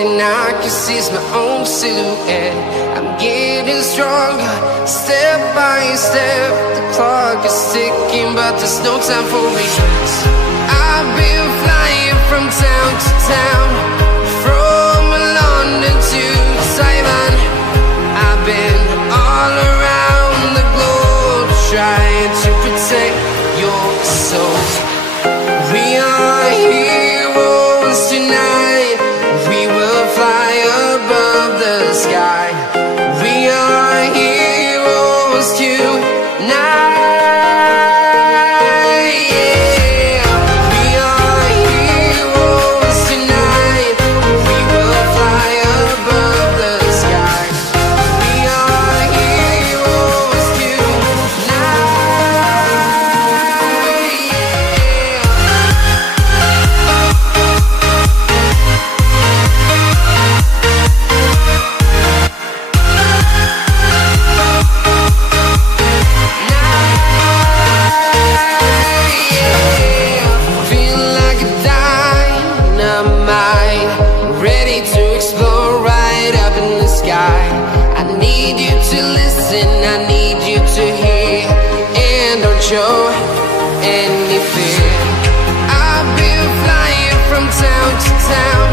thing I can see is my own silhouette. I'm getting stronger, step by step. The clock is ticking, but there's no time for regrets. I've been flying from town to town, from London to Taiwan. I've been all around the globe, trying to protect your soul. We are heroes tonight. We will fly above the sky. We are heroes tonight. I need you to hear, and don't show any fear. I've been flying from town to town,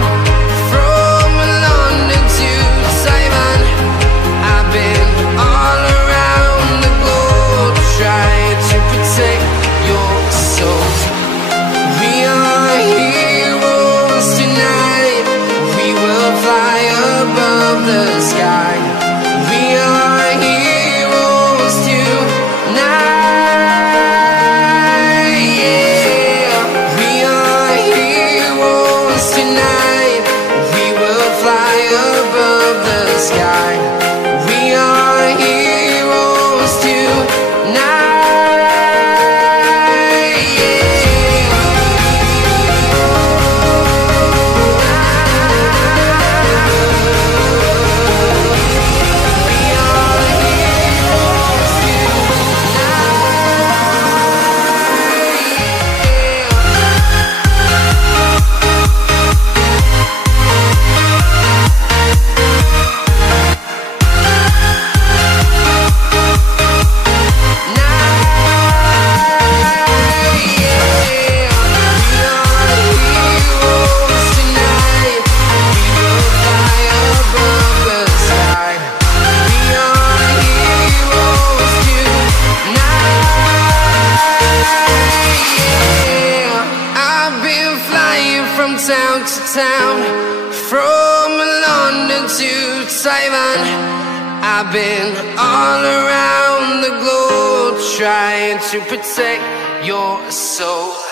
from London to Taiwan. I've been all around the globe, trying to protect your soul. We are heroes tonight. We will fly above the sky. We are heroes tonight, yeah. We are heroes tonight. We will fly above the sky. We are heroes tonight, yeah. Town to town, from London to Taiwan. I've been all around the globe, trying to protect your soul.